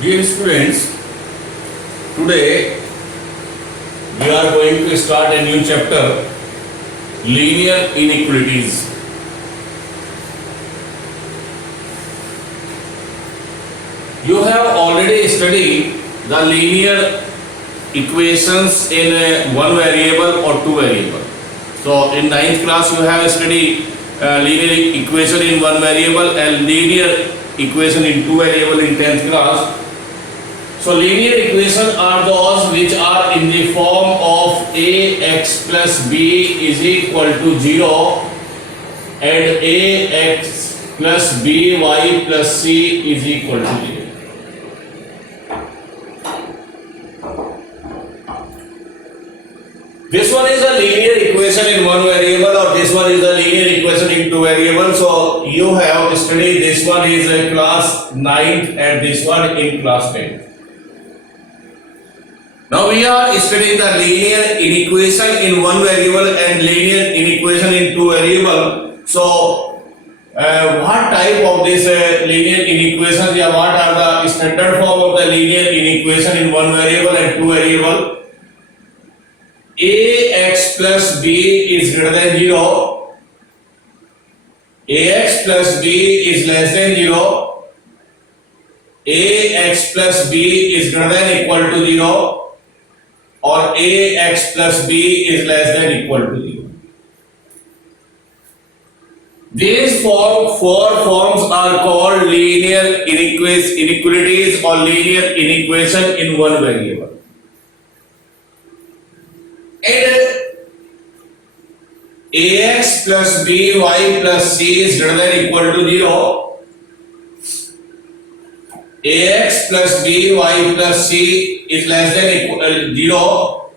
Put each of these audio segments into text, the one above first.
Dear students, today we are going to start a new chapter, linear inequalities. You have already studied the linear equations in one variable or two variable. So in 9th class you have studied linear equation in one variable and linear equation in two variable in 10th class. So linear equations are those which are in the form of ax plus b is equal to 0 and ax plus by plus c is equal to 0. This one is a linear equation in one variable or this one is a linear equation in two variables. So you have studied this one is a class 9th and this one in class 10th. Now we are studying the linear inequation in one variable and linear inequation in two variable. So what type of this linear inequation, yeah, what are the standard form of the linear inequation in one variable and two variable? Ax plus b is greater than 0, ax plus b is less than 0, ax plus b is greater than equal to 0, or ax plus b is less than equal to 0. These four forms are called linear inequalities or linear inequation in one variable. And ax plus by plus c is greater than equal to 0. Ax plus by plus c is less than equal to 0.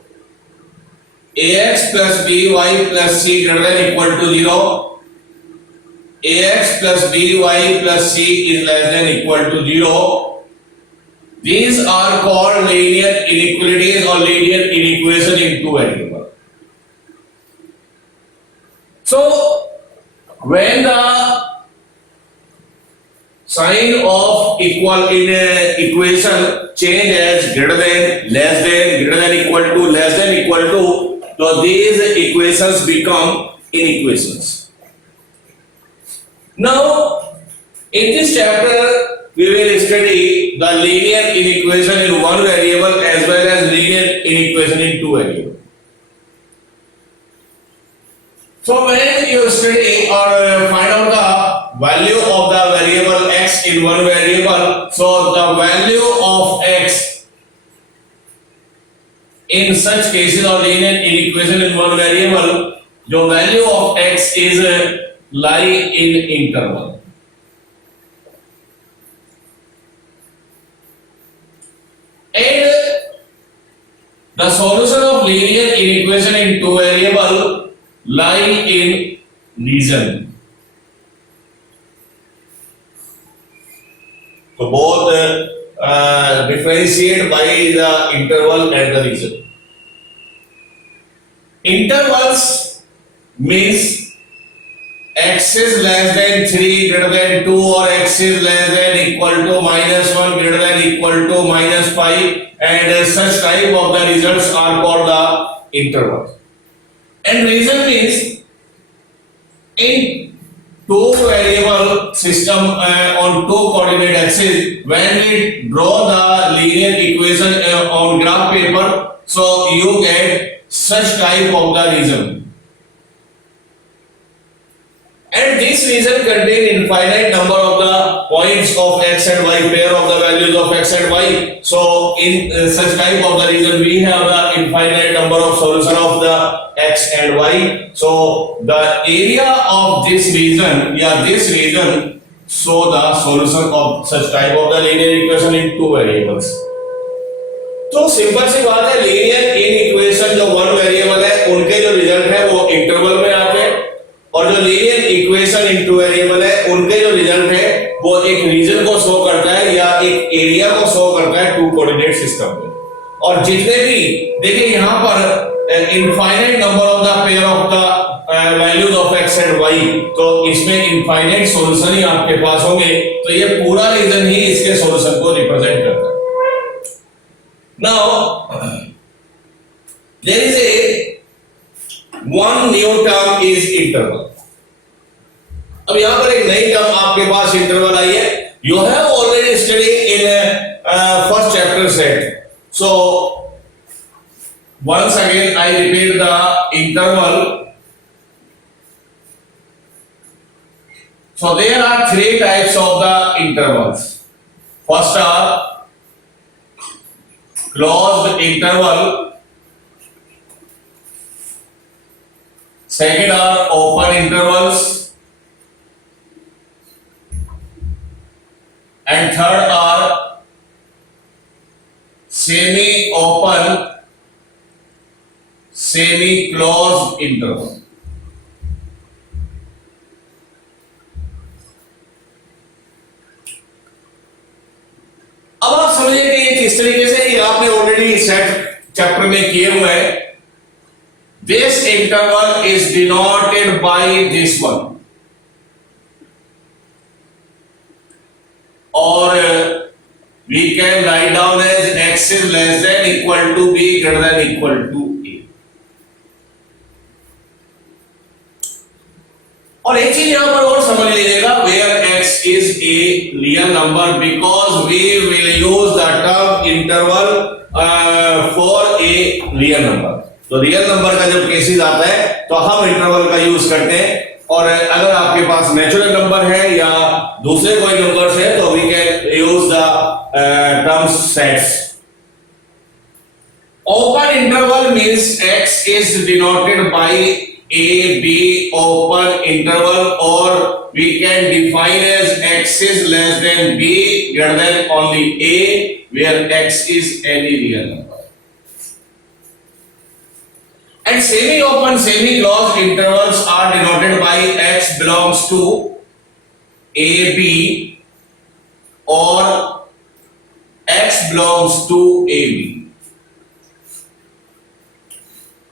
Ax plus by plus c greater than equal to 0. Ax plus by plus c is less than equal to 0. These are called linear inequalities or linear inequation in two variables. So when the sign of equal in a equation change as greater than, less than, greater than equal to, less than equal to, so these equations become inequations. Now in this chapter we will study the linear inequation in one variable as well as linear inequation in two variables. So when you study or find out the value of the variable x in one variable, so the value of x in such cases or linear inequation in one variable, the value of x is lie in interval. And the solution of linear inequation in two variable lie in region. So both differentiate by the interval and the region. Intervals means x is less than 3 greater than 2 or x is less than equal to minus 1 greater than equal to minus 5, and such type of the results are called the intervals. And reason means in two variable system on two coordinate axis, when we draw the linear equation on graph paper, so you get such type of the region. And this region contains infinite number of the points of x and y, pair of the values of x and y. So in such type of the region we have the infinite number of solution of the x and y. So the area of this region, show the solution of such type of the linear equation in two variables. तो simple सी बात है, linear inequation जो one variable है उनके जो result है वो interval में आते हैं, और जो linear equation in two variable है उनके जो रिजल्ट है वो एक रीजन को शो करता है या एक एरिया को शो करता है टू कोऑर्डिनेट सिस्टम में. और जितने भी देखिए यहाँ पर infinite number of the pair of the values of x and and y, तो इसमें इनफाइनाइट सॉल्यूशन ही आपके पास होंगे, तो ये पूरा रीजन ही इसके सॉल्यूशन को रिप्रेजेंट करता है। Now there is a one new term is interval. अब यहां पर एक नई टर्म आपके पास इंटरवल आई है। You have already study in first chapter set, so once again I repeat the interval. So there are three types of the intervals. First are closed interval, second are open intervals, and third are semi open, semi closed interval. अब आप समझिए कि ये किस तरीके से, ये आपने ऑलरेडी सेट चैप्टर में किए हुए हैं। This interval is denoted by this one, और we can write down as x is less than equal to b greater than equal to a। और एक चीज यहां पर और समझ लीजिएगा, where x is a real number because we will use the term interval for a real number। तो real number का जब केसेस आता है तो हम इंटरवल का यूज करते हैं, और अगर आपके पास नेचुरल नंबर है या दूसरे कोई नंबर्स है तो we can use the terms sets. Open interval means x is denoted by a b open interval, or we can define as x is less than b greater than only a, where x is any real number। And semi open semi closed intervals are denoted by x belongs to a b or x belongs to a b।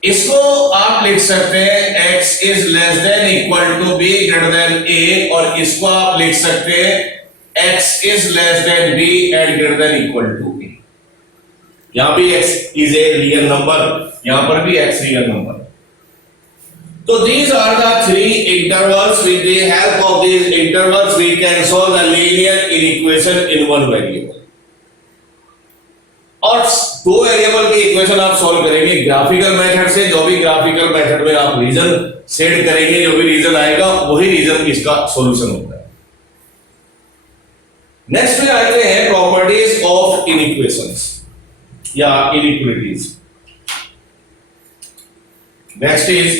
इसको आप लिख सकते हैं x is less than equal to b greater than a, और इसको आप लिख सकते हैं x is less than b and greater than equal to a। यहां भी x is a real number, यहां पर भी x real number। तो these are the three intervals, with the help of these intervals we can solve the linear inequation in one variable। और दो variable की equation आप सॉल्व करेंगे graphical method से। जो भी ग्राफिकल मेथड में आप रीजन सेट करेंगे, जो भी रीजन आएगा वही रीजन इसका सॉल्यूशन होता है। नेक्स्ट में आते हैं प्रॉपर्टीज ऑफ इनइक्वेशंस या inequalities. Next is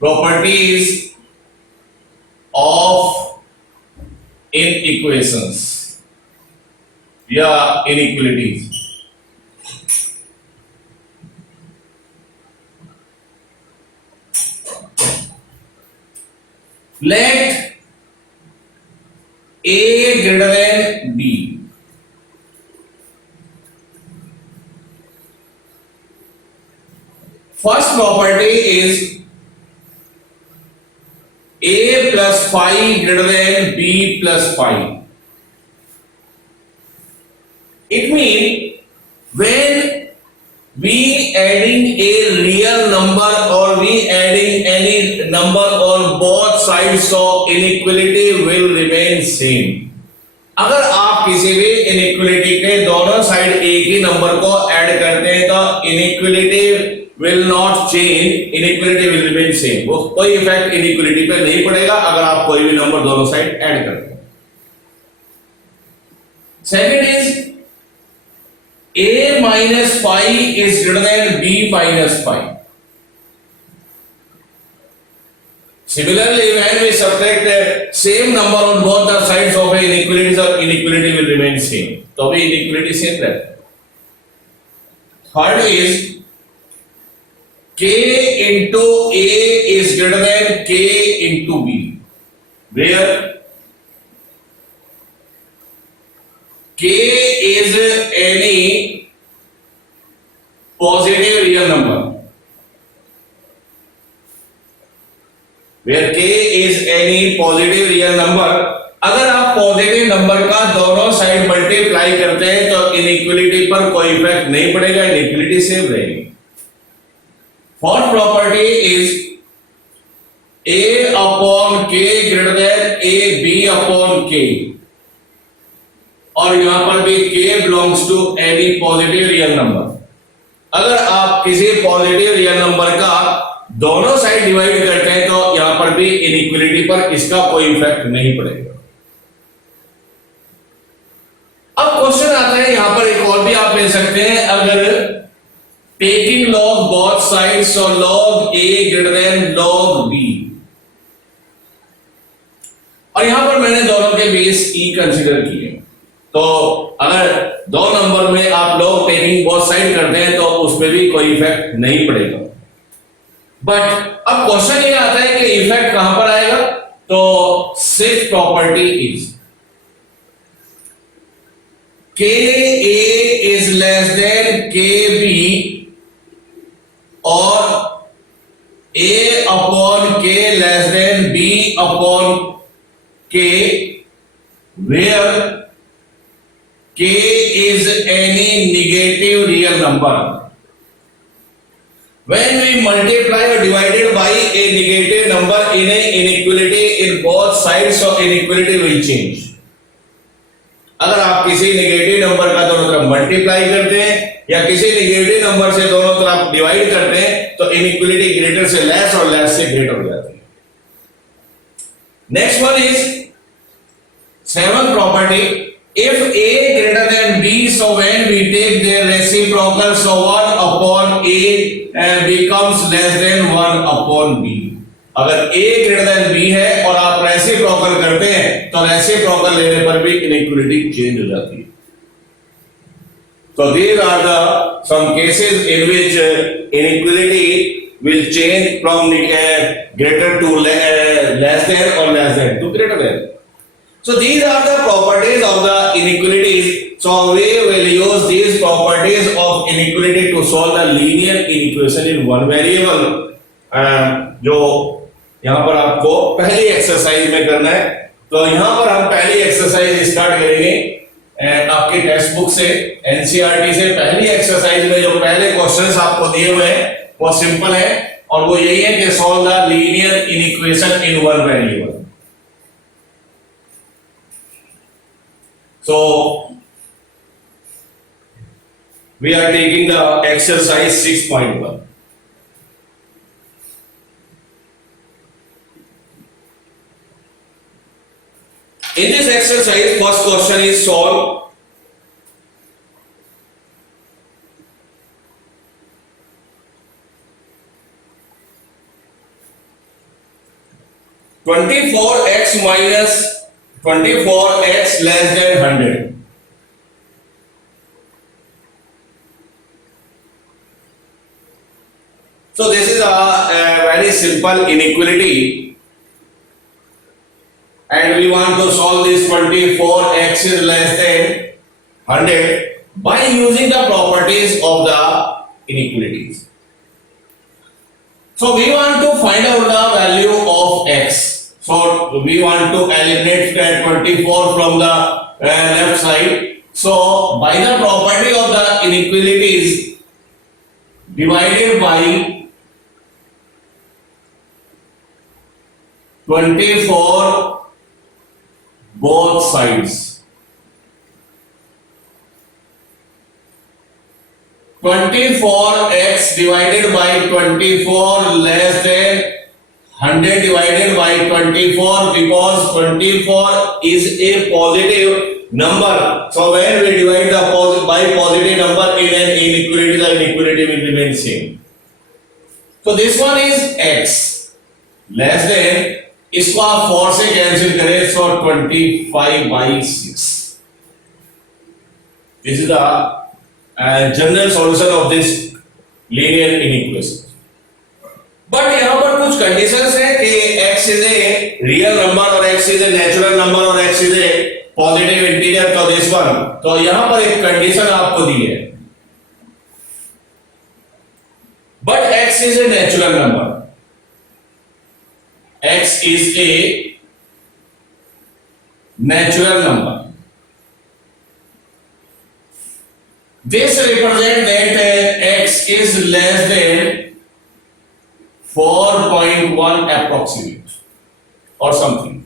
properties of inequations या inequalities। Let a greater than b, first property is a plus phi greater than b plus phi। It means when we adding a real number or we adding any number on both sides, so inequality will remain same। अगर आप किसी भी inequality के दोनों side एक ही number को add करते हैं तो inequality will not change, inequality will remain same। वो कोई इफेक्ट इनइक्वालिटी पे नहीं पड़ेगा अगर आप कोई भी नंबर दोनों साइड ऐड करते हैं। Second is a minus phi is greater than b minus phi। Similarly, when we subtract same number on both the sides of a inequality, so inequality will remain same। तो भी inequality same रहता है। Third is k into a is greater than k into b, where k is any positive real number where k is any positive real number, अगर आप positive number का दोनों side multiply करते हैं तो inequality पर कोई इफेक्ट नहीं पड़ेगा, इनइक्वालिटी सेम रहेगी। For property is a upon k greater than a b upon k, और यहां पर भी k belongs to any positive real number. अगर आप किसी पॉजिटिव रियल नंबर का दोनों साइड डिवाइड करते हैं तो यहां पर भी इनइक्वालिटी पर इसका कोई इफेक्ट नहीं पड़ेगा। अब क्वेश्चन आता है, यहां पर एक और भी आप ले सकते हैं, अगर टेकिंग लॉग बोथ साइड्स और log a greater than log b, और यहां पर मैंने दोनों के बेस e कंसीडर किए, तो अगर दो नंबर में आप लॉग टेकिंग बोथ साइड करते हैं तो उसमें भी कोई इफेक्ट नहीं पड़ेगा। बट अब क्वेश्चन ये आता है कि इफेक्ट कहां पर आएगा, तो six property is k a is less then k b और a upon k less than b upon k, where k is any negative real number. When we multiply or divided by a negative number in a inequality in both sides, so inequality will change. अगर आप किसी negative number का दोनों तरफ multiply करते हैं या किसी नेगेटिव नंबर से दोनों तरफ डिवाइड करते हैं तो इनइक्वालिटी ग्रेटर से लेस और लेस से ग्रेटर हो जाती है। Next one is seventh property, if a greater than b, so when we take their reciprocal, so 1 upon a becomes less than 1 upon b. अगर a greater than b है और आप reciprocal करते हैं तो रेसिप्रोकल लेने पर भी इनइक्वालिटी चेंज हो जाती है। So these are the some cases in which inequality will change from greater to less than or less than to greater than. So these are the properties of the inequalities. So we will use these properties of inequality to solve the linear inequation in one variable. जो यहाँ पर आपको पहली exercise में करना है, तो यहाँ पर हम पहली एक्सरसाइज स्टार्ट करेंगे आपके टेक्स्ट बुक से, एनसीईआरटी से। पहली एक्सरसाइज में जो पहले क्वेश्चंस आपको दिए हुए हैं वो सिंपल है और वो यही है कि solve the linear inequation in one variable. So we are taking the exercise 6.1. In this exercise, first question is solve (24x minus 24x less than 100). So this is a very simple inequality and we want to solve this 24x is less than 100 by using the properties of the inequalities. So we want to find out the value of x. So we want to eliminate that 24 from the left side. So by the property of the inequalities, divided by 24 both sides. 24x divided by 24 less than 100 divided by 24, because 24 is a positive number. So when we divide the by positive number in an inequality, the inequality will remain same. So this one is x less than, इसको आप 4 से cancel करें, so 25/6. This is the general solution of this linear inequation. But यहां पर कुछ conditions है कि x is a real number और x is a natural number और x is a positive integer, तो दिस वन, तो यहां पर एक कंडीशन आपको दी है, but x is a natural number, x x is a natural number. This represents that x is less than 4.1 approximate or something.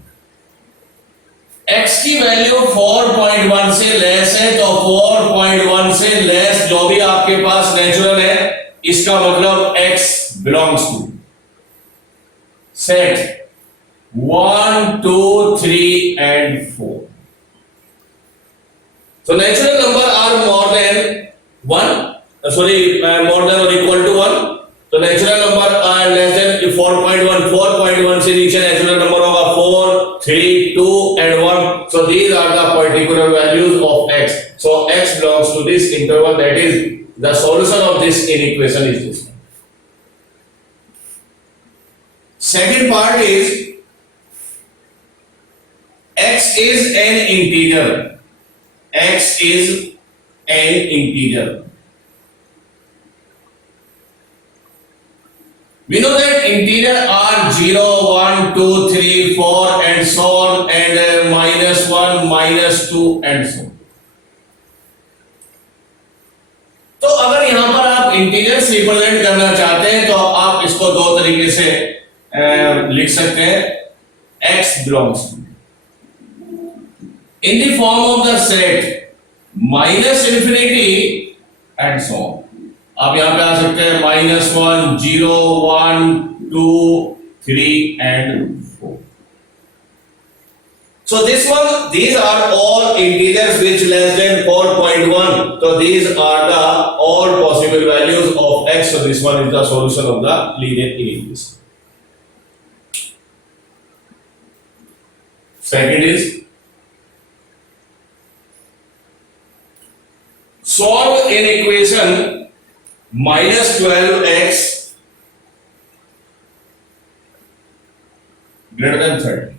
x की value 4.1 से less है, तो 4.1 से लेस जो भी आपके पास नेचुरल है, इसका मतलब x belongs to set 1, 2, 3 and 4. So natural number are more than 1, more than or equal to 1. तो natural number are less than 4.1. 4.1 से नीचे नेचुरल नंबर होगा 4, 3, 2 and 1. So these are the particular values of x. So x belongs to this interval. That is the solution of this inequation is this. Second part is x is an integer. X is an integer. We know that integer are 0, 1, 2, 3, 4 and so on, and -1, -2 and so on. तो अगर यहां पर आप integers represent करना चाहते हैं तो आप इसको दो तरीके से लिख सकते हैं. x belongs to in the form of the set -infinity and so on. आप यहां पे आ सकते हैं -1, 0, 1, 2, 3 and 4. So these are all integers which less than 4.1. So these are the all possible values of x. So this one is the solution of the linear inequality. Second is solve an equation -12x greater than 30.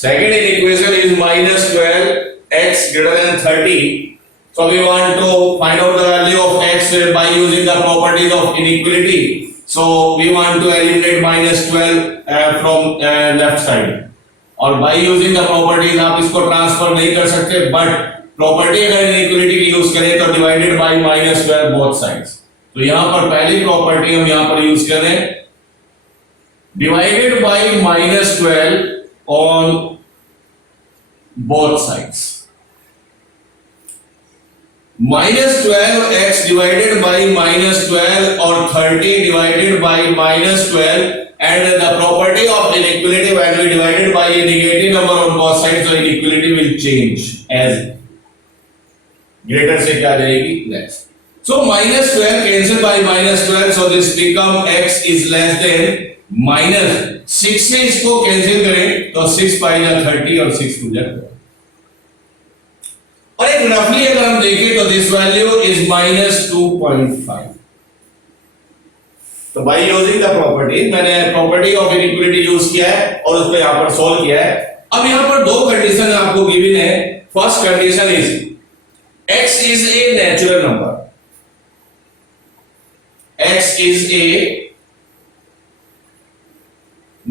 Second equation is -12x greater than 30. So we want to find out the value of x by using the properties of inequality. So we want to eliminate -12 from left side. और by using the properties आप इसको transfer नहीं कर सकते, but property अगर inequality की use करें तो डिवाइडेड बाय -12 बोथ साइड्स. तो यहां पर पहली प्रॉपर्टी हम यहां पर यूज करें, divided by -12 on both sides. -12x divided by -12 और 30 divided by -12, and the property of inequality when we divided by a negative number on both sides, so inequality will change as greater से क्या जाएगी less. So -12 cancel by -12, so this become x is less than -6 से इसको cancel करें तो 6 5 या 30 और 6 2 जा. और एक रफली अगर हम देखें तो दिस वैल्यू इज -2.5. तो बाय यूजिंग द प्रॉपर्टी, मैंने प्रॉपर्टी ऑफ इनइक्वालिटी यूज किया है और उसको यहां पर सॉल्व किया है. अब यहां पर दो कंडीशन आपको गिवन है. First condition is x is a natural number. X is a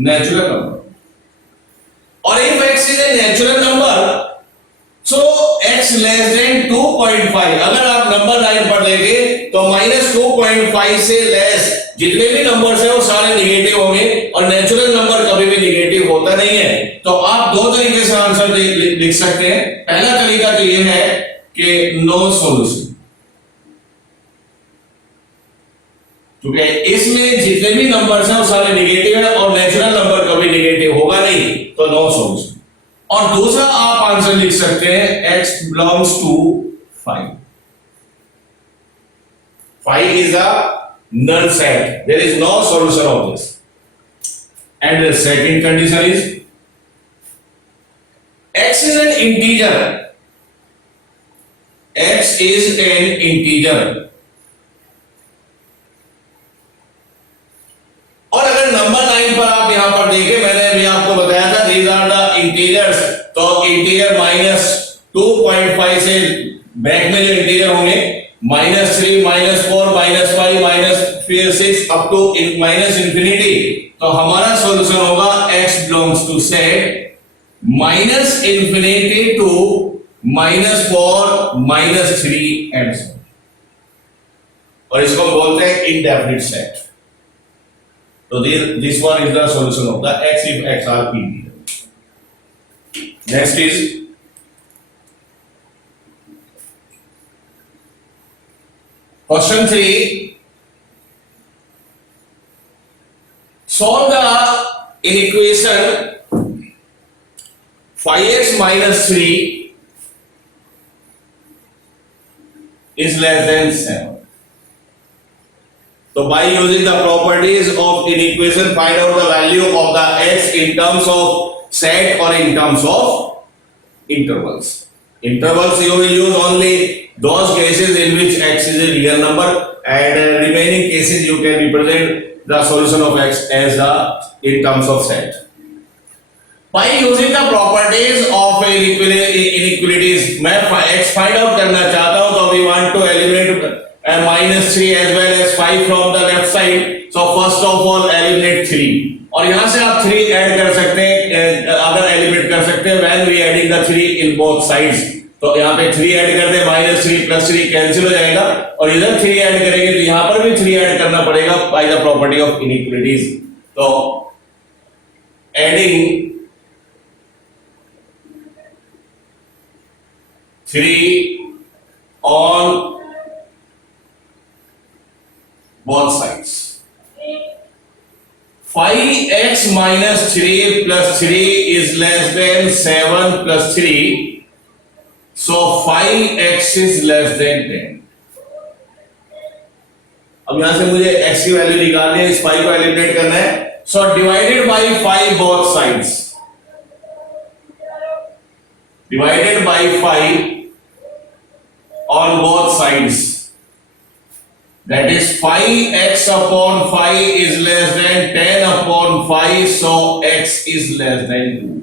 natural number. और if x is a natural number, so x less than 2.5. अगर आप नंबर लाइन पर देखें तो -2.5 से लेस जितने भी नंबर्स हैं वो सारे निगेटिव होंगे, और नेचुरल नंबर कभी भी निगेटिव होता नहीं है. तो आप दो तरीके से आंसर लिख सकते हैं. पहला तरीका तो ये है कि नो सॉल्यूशन, क्योंकि इसमें जितने भी नंबर्स हैं वो सारे निगेटिव है और नेचुरल नंबर कभी निगेटिव होगा नहीं, तो नो सॉल्यूशन. और दूसरा आप आंसर लिख सकते हैं x belongs to 5. 5 is a null set. There is no solution of this. And the second condition is x is an integer. X is an integer. और अगर नंबर लाइन पर आप यहां पर देखें, मैंने अभी आपको बताया था these are the integers. तो इंटीजर -2.5 से बैक में जो इंटीजर होंगे -3, -4, -5, 6 अप टू माइनस इंफिनिटी, तो हमारा सॉल्यूशन होगा x belongs to set minus infinity to -4 -3 and so, और इसको बोलते हैं इंडेफिनिट सेट। तो this one is the solution of the x if x are p। Next is question 3, solve the inequation 5x minus 3 is less than 7. So by using the properties of inequation, find out the value of the x in terms of set or in terms of intervals. Intervals you will use only those cases in which x is a real number, and remaining cases you can represent the solution of x as in terms of set. By using the properties of inequalities, मैं x find out करना चाहता हूँ, तो we want to eliminate -3 as well as 5 from the left side. So first of all eliminate 3, और यहाँ से आप 3 add कर सकते हैं, अगर एलिमिनेट कर सकते हैं when we adding the 3 in both sides। तो यहाँ पे 3 ऐड कर दे, -3 + 3 कैंसिल हो जाएगा, और इधर 3 ऐड करेंगे तो यहाँ पर भी 3 ऐड करना पड़ेगा by the property of inequalities। तो adding 3 on both sides, 5x minus 3 plus 3 is less than 7 plus 3, so 5x is less than 10। अब यहां से मुझे x की वैल्यू निकालनी है, इस 5 को एलिमिनेट करना है, so divided by 5 both sides, divided by 5 on both sides, that is 5x upon 5 is less than 10 upon 5, so x is less than 2।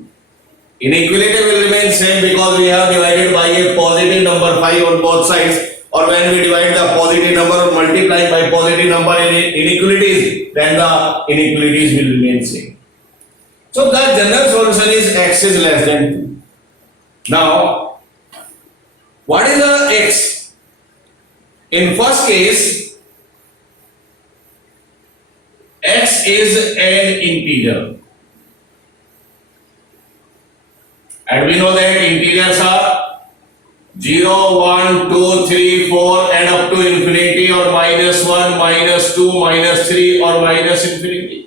Inequality will remain same because we have divided by a positive number 5 on both sides, or when we divide the positive number or multiply by positive number in inequalities, then the inequalities will remain same। So the general solution is x is less than 2। Now what is the x? In first case x is an integer, and we know that integers are 0, 1, 2, 3, 4 and up to infinity, or -1, -2, -3 or minus infinity।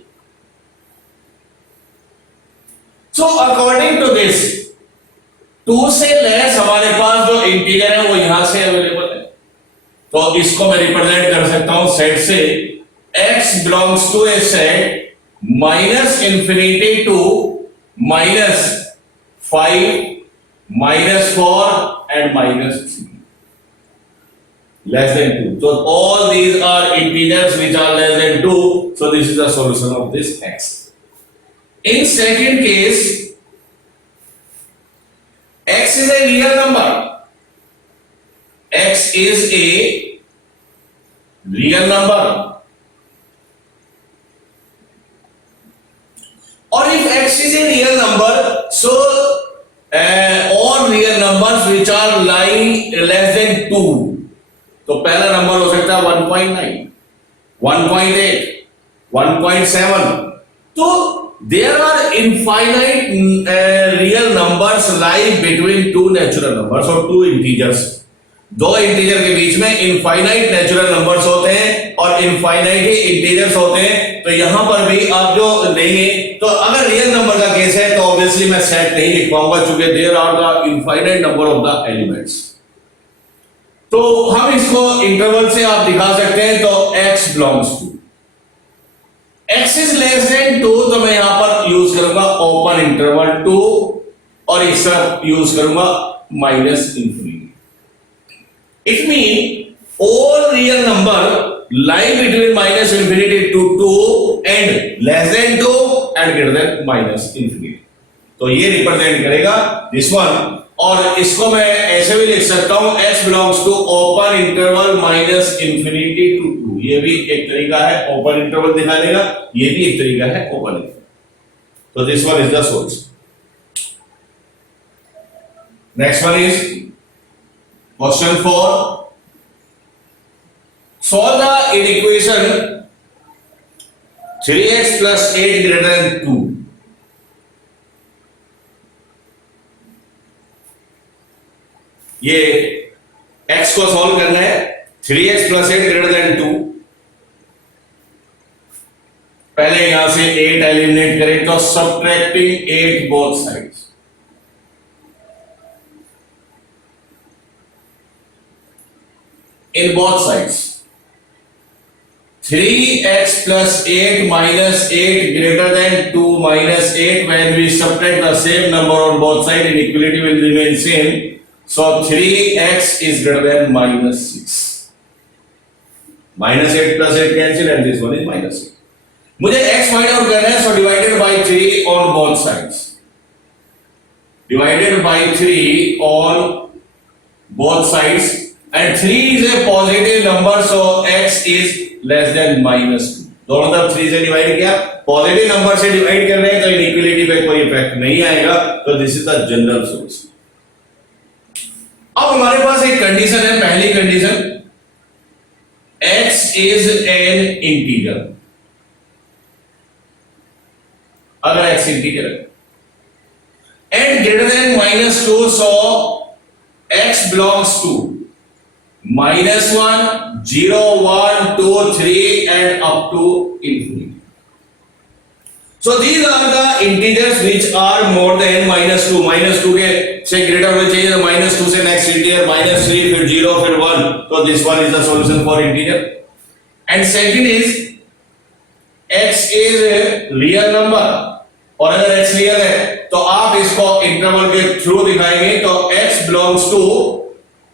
So according to this 2 से less हमारे पास जो integer है वो यहां से available है, तो इसको मैं रिप्रेजेंट कर सकता हूं सेट से x belongs to a set -infinity to -5, -4 and -3 less than 2। So all these are integers which are less than 2, so this is the solution of this x। In second case x is a real number, x is a real number, or if x is a real number, so all real numbers which are lying less than 2, तो पहला number हो सकता है 1.9, 1.8, 1.7। तो there are infinite real numbers lie between two natural numbers or two integers। दो integer के बीच में infinite natural numbers होते हैं और इनफाइनाइट ही इंटीजर्स होते हैं। तो यहां पर भी आप जो लेंगे, तो अगर रियल नंबर का केस है तो ऑब्वियसली मैं सेट नहीं लिख पाऊंगा क्योंकि there are the infinite number of the elements. तो हम इसको इंटरवल से आप दिखा सकते हैं, तो x belongs to x is less than 2, तो मैं यहां पर यूज करूंगा ओपन इंटरवल 2 और इस तरफ यूज करूंगा minus infinity. It means all real number lie between minus infinity to 2 and less than 2 and greater than minus infinity। तो ये रिप्रेजेंट करेगा दिस वन और इसको मैं ऐसे भी लिख सकता हूं x belongs to open interval minus infinity to 2। ये भी एक तरीका है ओपन इंटरवल दिखाने का, ये भी एक तरीका है ओपन इंटरवल। तो this one is the solution. Next one is question 4, solve the inequation 3x plus 8 greater than 2। ये x को सॉल्व करना है, 3x plus 8 greater than 2। पहले यहां से 8 एलिमिनेट करें तो subtracting 8 both sides, in both sides 3x plus 8 minus 8 greater than 2 minus 8, when we subtract the same number on both sides inequality will remain same, so 3x is greater than minus 6, minus 8 plus 8 cancel and this one is minus 6। मुझे x find out करना है, so divided by 3 on both sides, divided by 3 on both sides, and 3 is a positive number, so x is less than minus 2। दोनों तरफ 3 से divide किया, positive number से divide कर रहे हैं तो इनइक्वालिटी पे कोई इफेक्ट नहीं आएगा, तो this is the general solution. अब हमारे पास एक कंडीशन है, पहली condition x is an integer। अगर x इंटीजर है and greater than minus 2, so x belongs to -1, 0, 1, 2, 3 and up to infinity। So these are the integers which are more than -2। -2 के से greater होना चाहिए, तो -2 से नेक्स्ट इंटीजर -3, फिर 0, फिर 1, तो this one is the solution for integer. And second is x is real number, और अगर x रियल है तो आप इसको इंटरवल के थ्रू दिखाएंगे, तो x belongs to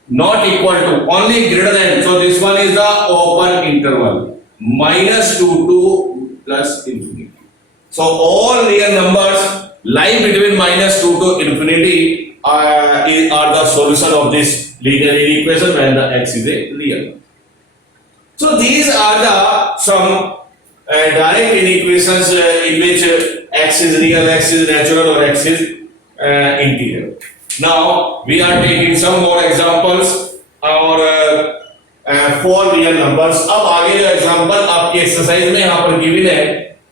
not equal to, only greater than, so this one is the open interval -2 to plus infinity। So all real numbers lie between -2 to infinity are the solution of this linear equation when the x is a real number। So these are the some direct inequations in which x is real, x is natural or x is integer। Now we are taking some more examples और for real numbers। अब आगे जो example आपकी exercise में यहाँ पर given है,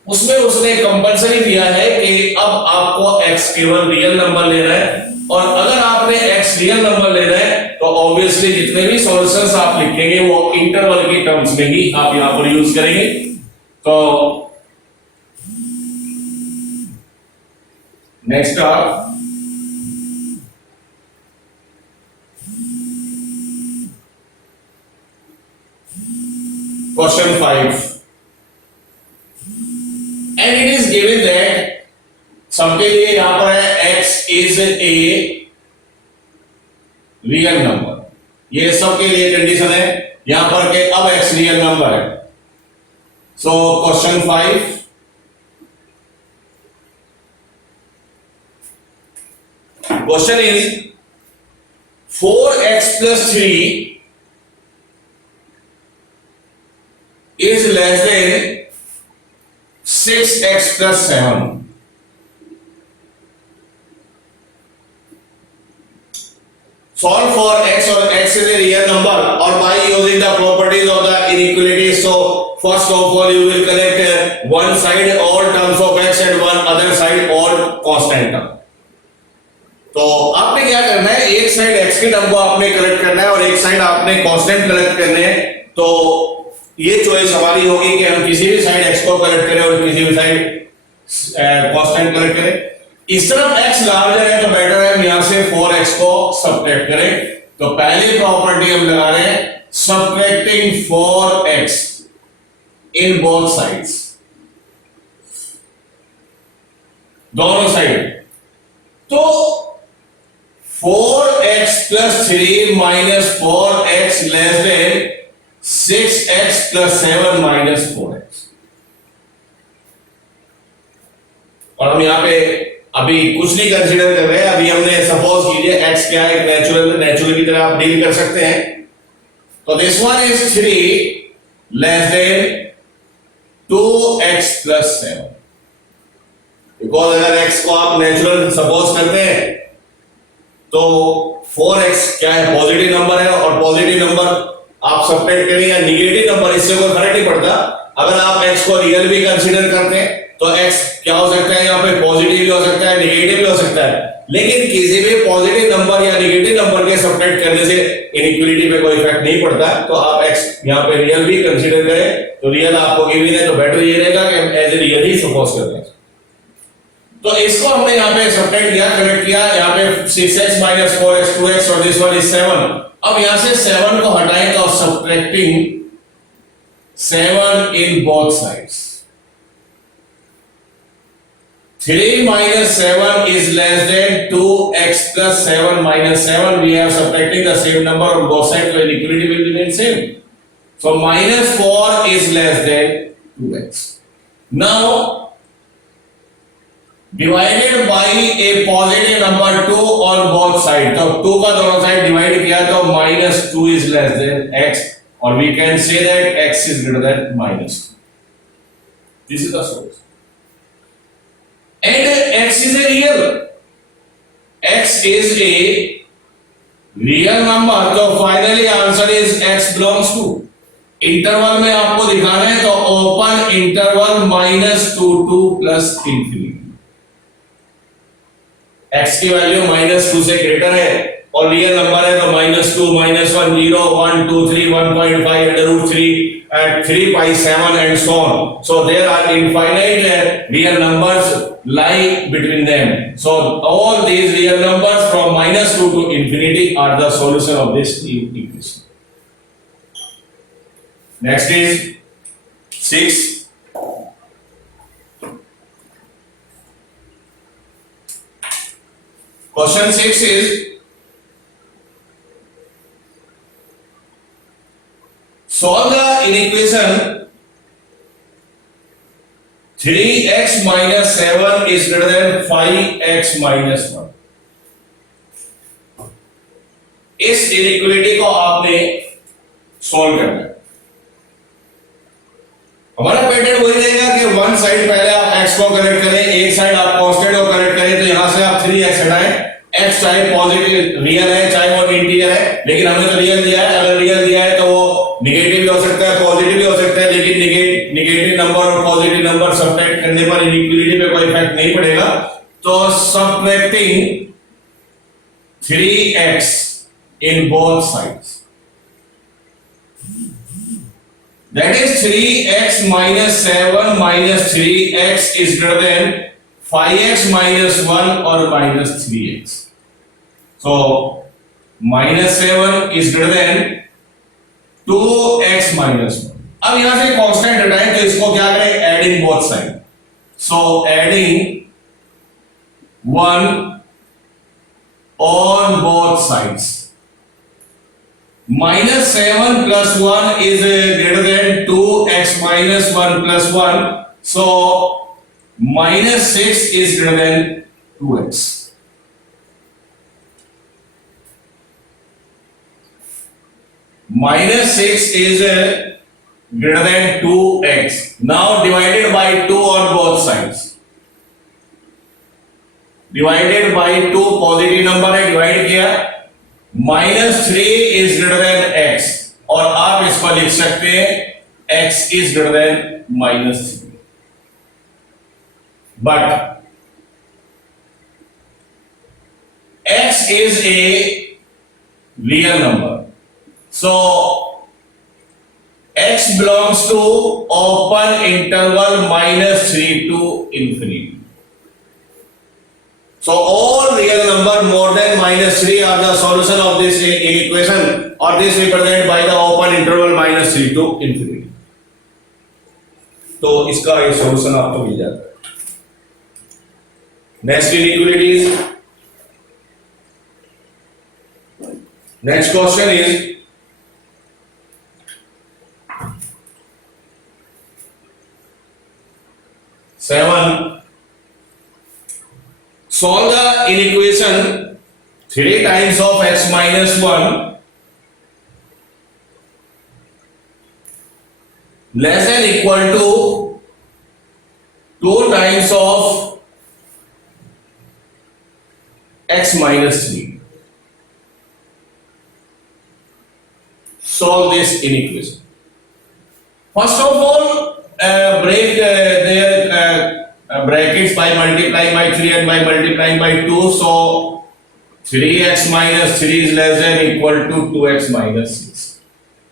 उसमें उसने कंपलसरी दिया है कि अब आपको x केवल रियल नंबर लेना है, और अगर आपने x रियल नंबर लेना है तो ऑब्वियसली जितने भी सॉल्यूशंस आप लिखेंगे वो इंटरवल की टर्म्स में ही आप यहाँ पर यूज करेंगे। तो नेक्स्ट आप Question 5, and it is given that सबके लिए यहां पर है x is a real number, ये सबके लिए कंडीशन है यहां पर के अब x रियल नंबर है। So question 5, question is 4x plus 3 is less than 6x plus 7। Solve for x, or x is a real number, or by using the properties of the inequality। So first of all you will collect one side all terms of x and one other side all constant term। तो आपने क्या करना है, एक side x के term को आपने collect करना है और एक साइड आपने कांस्टेंट कलेक्ट करने हैं। तो ये चॉइस हमारी होगी कि हम किसी भी साइड x को कलेक्ट करें और किसी भी साइड कांस्टेंट कलेक्ट करें। इस तरफ x लार्जर है तो बेटर है हम यहां से 4x को सब्ट्रैक्ट करें। तो पहली प्रॉपर्टी हम लगा रहे हैं subtracting 4x in both sides, दोनों साइड। तो 4x plus 3 minus 4x less than 6x plus 7 minus 4x। और हम यहां पे अभी कुछ नहीं कंसीडर कर रहे हैं, अभी हमने सपोज कीजिए x क्या है, नेचुरल की तरह आप डील कर सकते हैं। तो this one is 3 less than 2x plus 7, because अगर x को आप नेचुरल सपोज करते हैं तो 4x क्या है, पॉजिटिव नंबर है, और पॉजिटिव नंबर आप सब्ट्रैक्ट करें या निगेटिव नंबर, इससे कोई फर्क नहीं पड़ता। अगर आप x को रियल भी कंसीडर करते हैं तो x क्या हो सकता है, यहाँ पे पॉजिटिव भी हो सकता है, नेगेटिव भी हो सकता है, लेकिन किसी भी पॉजिटिव नंबर या नेगेटिव नंबर के सब्ट्रैक्ट करने से इनइक्वालिटी पे कोई इफेक्ट नहीं पड़ता। तो आप x यहाँ पे रियल भी कंसीडर करें, तो रियल आपको गिवन है तो बेटर ये रहेगा कि एज ए रियल ही सपोज करते हैं। तो इसको हमने यहाँ पे सब्ट्रैक्ट किया, करेक्ट किया, यहाँ पे 6x minus 4x 2x और दिस वन इज 7। अब यहाँ से 7 को हटाएं तो subtracting 7 in both sides, 3 minus 7 is less than 2x plus 7 minus 7. We have subtracting the same number on both sides, so inequality will remain same. So minus 4 is less than 2x. Now divided by a positive number 2 on both sides. तो 2 का दोनों side divide किया तो minus 2 is less than x, or we can say that x is greater than minus 2. This is the solution. And x is a real. X is a real number. तो finally answer is x belongs to. Interval में आपको दिखाना है तो open interval -2 to plus infinity. x की value -2 से greater है और रियल नंबर है तो -2, -1, 0, 1, 2, 3, 1.5 √3 and 3 pi 7 and so on. So there are infinite real numbers lie between them. So all these real numbers from -2 to infinity are the solution of this equation. Next is 6. Question 6 is solve the inequation 3x minus 7 is greater than 5x minus 1. इस inequality को आपने solve करना है। हमारा pattern वही रहेगा कि one side पहले आप x को करेक्ट करें, एक साइड आप कांस्टेंट को करेक्ट करें, तो यहां से आप 3x हटाएं। x चाहे पॉजिटिव रियल है चाहे वो इंटीजर है, लेकिन हमें तो रियल दिया है। अगर रियल दिया है तो वो नेगेटिव भी हो सकता है, पॉजिटिव भी हो सकता है, लेकिन नेगेटिव नंबर और पॉजिटिव नंबर सब्ट्रैक्ट करने पर इनइक्वालिटी पे कोई इफेक्ट नहीं पड़ेगा। तो subtracting 3x in both sides, that is 3x minus 7 minus 3x is greater than 5x minus 1 or minus 3x. So minus 7 is greater than 2x minus 1. अब यहां से कांस्टेंट हटाएं तो इसको क्या करें, adding both side. So adding 1 on both sides. Minus 7 plus 1 is greater than 2x minus 1 plus 1. So minus 6 is greater than 2x. Minus 6 is greater than 2x. Now divided by 2 on both sides. Divided by 2 positive number है, divide किया, -3 is greater than x, और आप इसको लिख सकते हैं x is greater than -3. But x is a real number, so x belongs to open interval -3 to infinity. So all real number more than -3 are the solution of this equation, or this represented by the open interval -3 to infinity. तो इसका ये solution आपको मिल जाता है। Next inequalities, next question is solve the inequation 3 times of x minus 1 less than equal to 2 times of x minus 3. Solve this inequation. First of all, break their brackets by multiplying by 3 and by multiplying by 2. So 3x minus 3 is less than equal to 2x minus 6.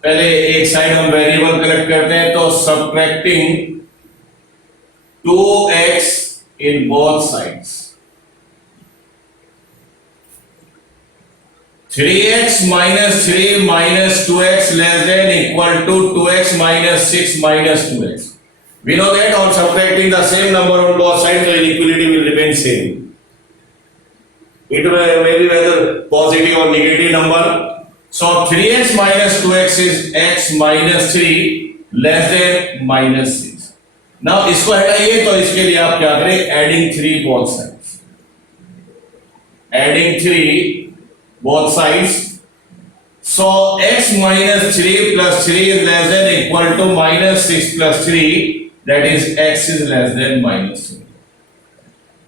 पहले एक side हम variable collect करते हैं, तो subtracting 2x in both sides. 3x minus 3 minus 2x less than equal to 2x minus 6 minus 2x. We know that on subtracting the same number on both sides, the inequality will remain same. It may be whether positive or negative number. So 3x minus 2x is x minus 3 less than minus 6. Now इसको हटाइए, तो इसके लिए आप क्या करें? Adding 3 both sides. Adding 3 both sides. So x minus 3 plus 3 is less than equal to minus 6 plus 3. That is x is less than minus 3.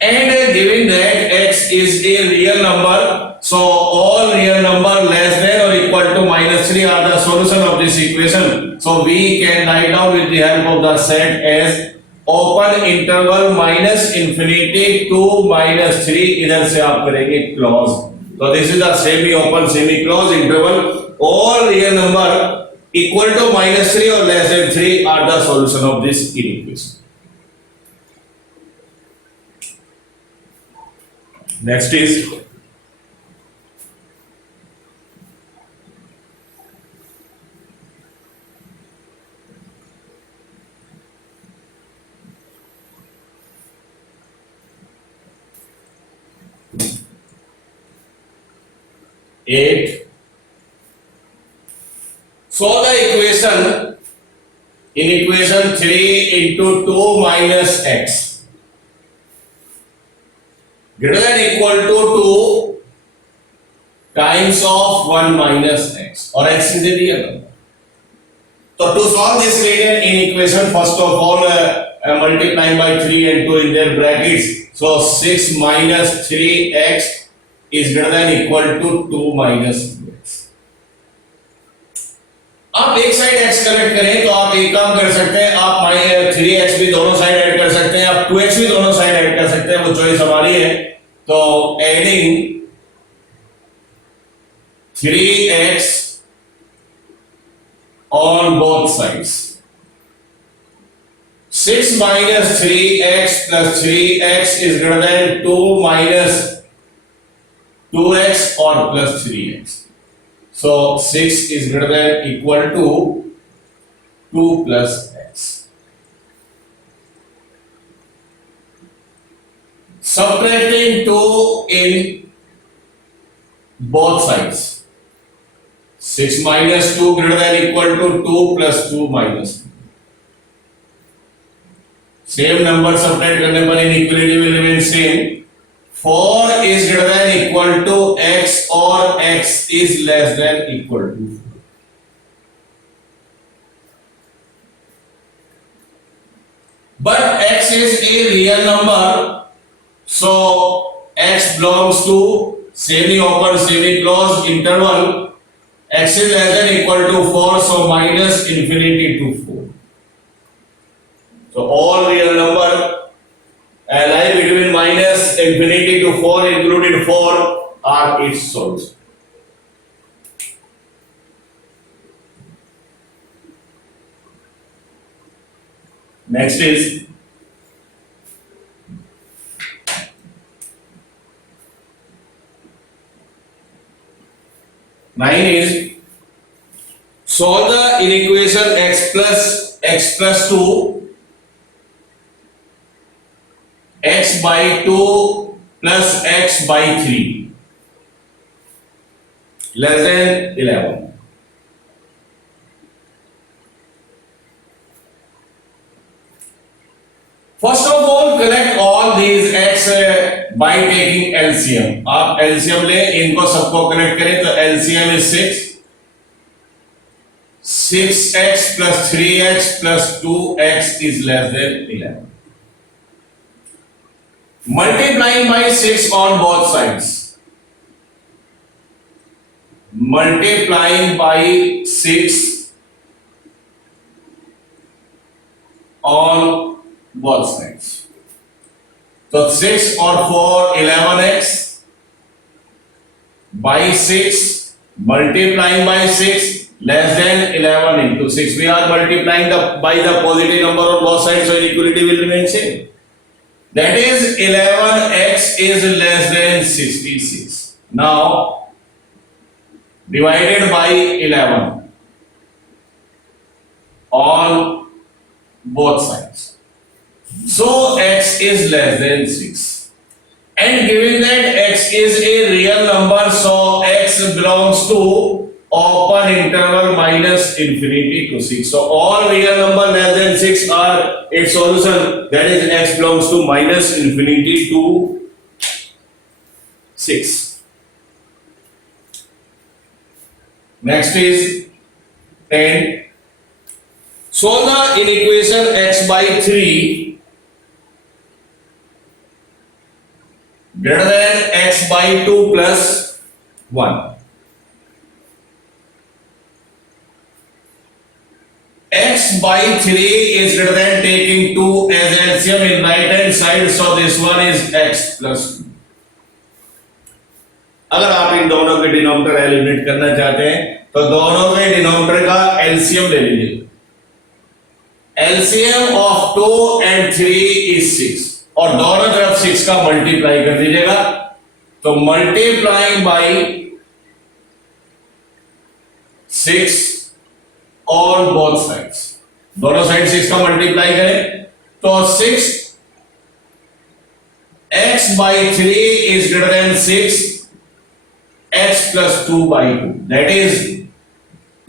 And given that x is a real number, so all real number less than or equal to minus 3 are the solution of this equation. So we can write down with the help of the set as open interval minus infinity to minus 3. इधर से आप करेंगे close. So this is the semi-open semi-closed interval. All real number equal to minus 3 or less than 3 are the solution of this inequation. Next is eight. Solve the equation in equation 3 into 2 minus x greater than equal to 2 times of 1 minus x, or x is a real number. So to solve this linear inequation, first of all multiplying by 3 and 2 in their brackets. So 6 minus 3x is greater than equal to 2 minus 2x. आप एक side x connect करें, तो आप एक काम कर सकते हैं, आप 3x भी दोनों साइड ऐड कर सकते हैं, आप 2x भी दोनों साइड ऐड कर सकते हैं, वो चॉइस हमारी है. तो adding 3x on both sides. 6 minus 3x plus 3x is greater than 2 minus 2x or plus 3x. So 6 is greater than equal to 2 plus x. Subtracting 2 in both sides. 6 minus 2 greater than equal to 2 plus 2 minus 2. Same number subtract करने पर inequality will remain same. 4 is greater than equal to x or x is less than equal to 4. But x is a real number, so x belongs to semi-open semi-closed interval. X is less than equal to 4, so minus infinity to 4. So all real number lie between minus infinity to 4 included 4 are its solution. Next is nine is solve the inequation x plus 2 x by 2 plus x by 3 less than 11. First of all, collect all these x by taking LCM. आप LCM ले, इनको सबको connect करें तो LCM is 6. 6x plus 3x plus 2x is less than 11. Multiplying by 6 on both sides. Multiplying by 6 on both sides. So 6 or 4, 11x by 6, multiplying by 6 less than 11 into 6. We are multiplying by the positive number on both sides, so inequality will remain same. That is 11x is less than 66. Now divided by 11 on both sides. So x is less than 6. And given that x is a real number, so x belongs to open interval minus infinity to 6. So all real number less than 6 are its solution. That is x belongs to minus infinity to 6. Next is 10. Solve the inequation x by 3 greater than x by 2 plus 1. X by 3 is greater than taking 2 as LCM in right hand side, so this one is x plus 2. अगर आप इन दोनों के denominator eliminate करना चाहते हैं तो दोनों के डिनोमिनेटर का एलसीएम ले लीजिए. एलसीएम ऑफ 2 and 3 is 6 और दोनों तरफ 6 का मल्टीप्लाई कर दीजिएगा. तो multiplying by 6 on both sides, दोनों साइड 6 का मल्टीप्लाई करें तो 6 x by 3 is greater than 6 x plus 2 by 2. That is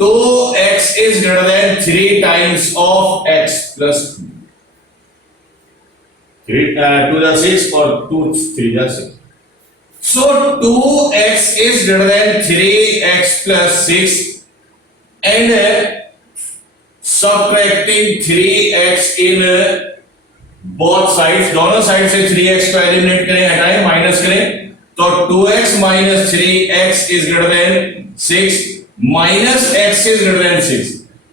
2x is greater than 3 times of x plus 2. 2 the 6 or 2 3 the 6. So 2x is greater than 3x plus 6 and subtracting 3x in both sides. दोनों side से 3x को eliminate करें, हटाएं, minus करें तो 2x minus 3x is greater than 6 minus x is greater than 6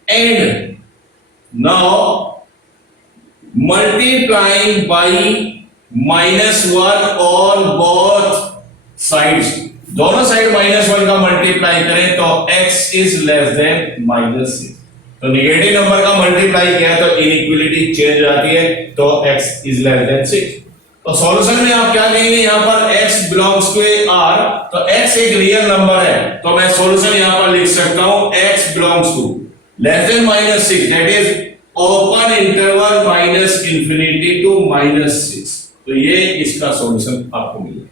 and now multiplying by -1 on both sides. दोनों side -1 का multiply करें तो x is less than -6. तो नेगेटिव नंबर का मल्टीप्लाई किया तो इनइक्वालिटी चेंज आती है तो x is less than 6. तो सॉल्यूशन में आप क्या कहेंगे, यहां पर x बिलोंग्स टू r, तो x एक रियल नंबर है तो मैं सॉल्यूशन यहां पर लिख सकता हूं x belongs to less than -6, that is open interval -∞ to -6. तो ये इसका सॉल्यूशन आपको मिलेगा.